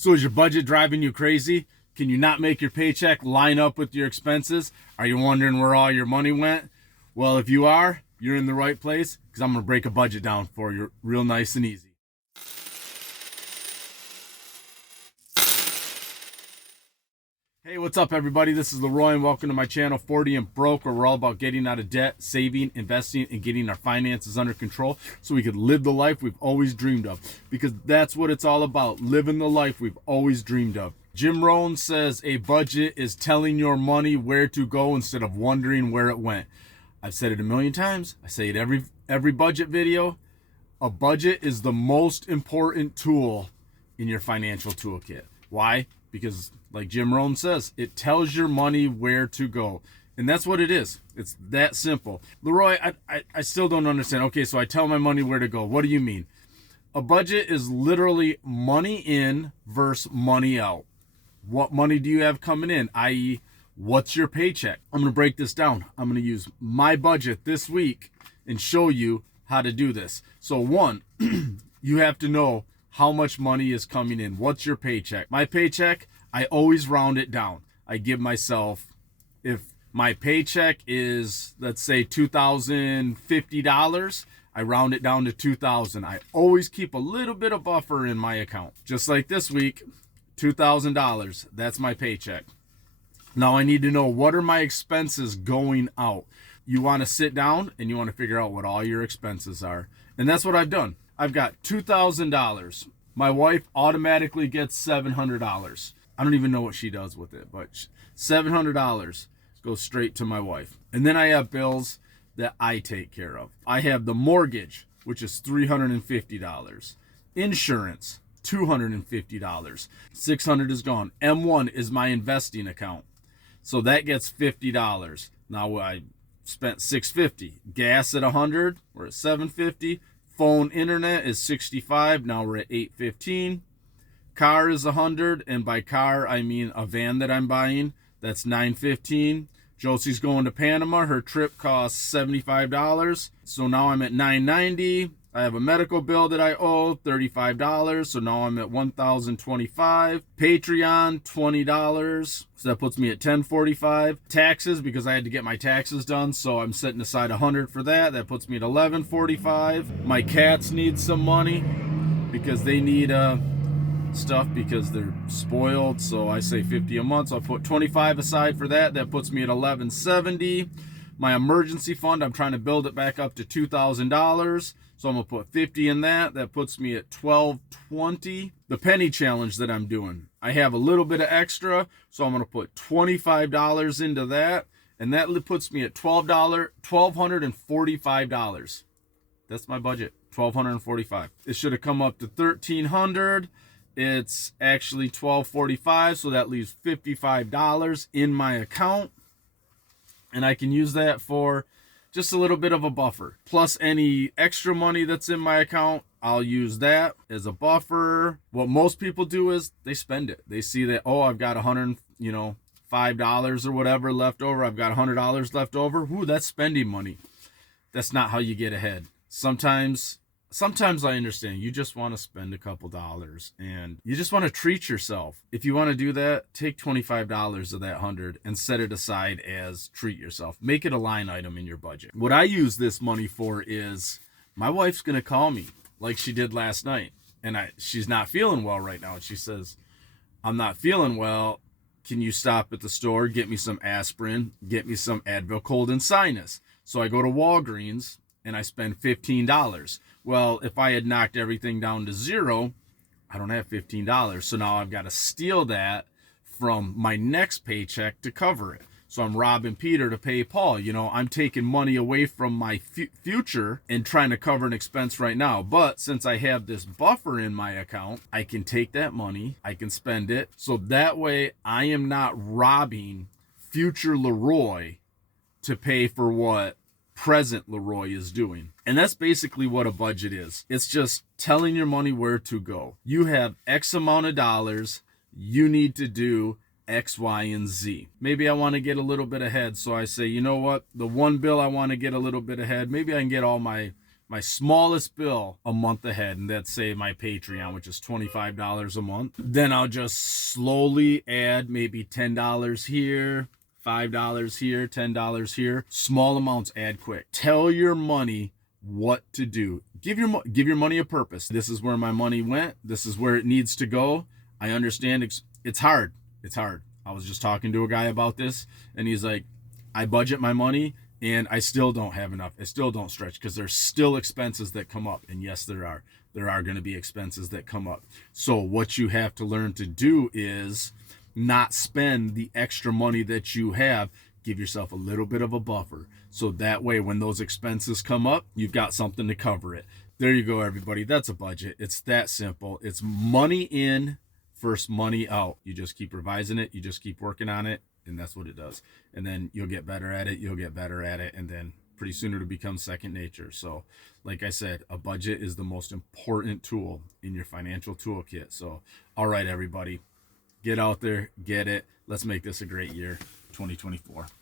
So is your budget driving you crazy? Can you not make your paycheck line up with your expenses? Are you wondering where all your money went? Well, if you are, you're in the right place, because I'm going to break a budget down for you real nice and easy. Hey, what's up, everybody? This is Leroy, and welcome to my channel, 40 and Broke, where we're all about getting out of debt, saving, investing, and getting our finances under control so we could live the life we've always dreamed of. Because that's what it's all about, living the life we've always dreamed of. Jim Rohn says a budget is telling your money where to go instead of wondering where it went. I've said it a million times. I say it every budget video. A budget is the most important tool in your financial toolkit. Why? Because like Jim Rohn says, it tells your money where to go. And that's what it is. It's that simple. Leroy, I still don't understand. Okay, so I tell my money where to go. What do you mean? A budget is literally money in versus money out. What money do you have coming in? I.e., what's your paycheck? I'm going to break this down. I'm going to use my budget this week and show you how to do this. So one, you have to know how much money is coming in. What's your paycheck? My paycheck, I always round it down. I give myself, if my paycheck is, let's say, $2,050, I round it down to $2,000. I always keep a little bit of buffer in my account. Just like this week, $2,000. That's my paycheck. Now I need to know, what are my expenses going out? You want to sit down and you want to figure out what all your expenses are. And that's what I've done. I've got $2,000. My wife automatically gets $700. I don't even know what she does with it, but $700 goes straight to my wife. And then I have bills that I take care of. I have the mortgage, which is $350. Insurance, $250. $600 is gone. M1 is my investing account. So that gets $50. Now I spent $650. Gas at $100, we're at $750. Phone, internet is $65. Now we're at $815. Car is $100, and by car I mean a van that I'm buying. That's $915. Josie's going to Panama. Her trip costs $75. So now I'm at $990. I have a medical bill that I owe, $35. So now I'm at $1,025. Patreon, $20. So that puts me at $1045. Taxes, because I had to get my taxes done, so I'm setting aside $100 for that. That puts me at $1145. My cats need some money because they need stuff because they're spoiled. So I say $50 a month. So I put $25 aside for that. That puts me at $1170. My emergency fund, I'm trying to build it back up to $2,000. So I'm going to put $50 in that. That puts me at $1220. The penny challenge that I'm doing, I have a little bit of extra, so I'm going to put $25 into that. And that puts me at $1,245. That's my budget, $1,245. It should have come up to $1,300. It's actually $1,245, so that leaves $55 in my account. And I can use that for just a little bit of a buffer. Plus any extra money that's in my account, I'll use that as a buffer. What most people do is they spend it. They see that, oh, I've got $5 or whatever left over. I've got $100 left over. Ooh, that's spending money. That's not how you get ahead. Sometimes I understand you just want to spend a couple dollars and you just want to treat yourself. If you want to do that, take $25 of that 100 and set it aside as treat yourself. Make it a line item in your budget. What I use this money for is my wife's going to call me like she did last night. And she's not feeling well right now. And she says, I'm not feeling well. Can you stop at the store, get me some aspirin, get me some Advil cold and sinus? So I go to Walgreens and I spend $15. Well, if I had knocked everything down to zero, I don't have $15. So now I've got to steal that from my next paycheck to cover it. So I'm robbing Peter to pay Paul. I'm taking money away from my future and trying to cover an expense right now. But since I have this buffer in my account, I can take that money, I can spend it. So that way I am not robbing future Leroy to pay for what present Leroy is doing. And that's basically what a budget is. It's just telling your money where to go. You have X amount of dollars. You need to do X, Y, and Z. Maybe I want to get a little bit ahead. So I say, you know what? The one bill I want to get a little bit ahead. Maybe I can get all my my smallest bill a month ahead, and that's say my Patreon, which is $25 a month. Then I'll just slowly add maybe $10 here, $5 here, $10 here. Small amounts add quick. Tell your money what to do. Give your money a purpose. This is where my money went. This is where it needs to go. I understand it's hard. It's hard. I was just talking to a guy about this, and he's like, I budget my money and I still don't have enough. I still don't stretch because there's still expenses that come up. And yes, there are. There are going to be expenses that come up. So what you have to learn to do is not spend the extra money that you have. Give yourself a little bit of a buffer. So that way, when those expenses come up, you've got something to cover it. There you go, everybody. That's a budget. It's that simple. It's money in, first money out. You just keep revising it. You just keep working on it. And that's what it does. And then you'll get better at it. You'll get better at it. And then pretty soon it'll become second nature. So like I said, a budget is the most important tool in your financial toolkit. So, all right, everybody, get out there, get it. Let's make this a great year, 2024.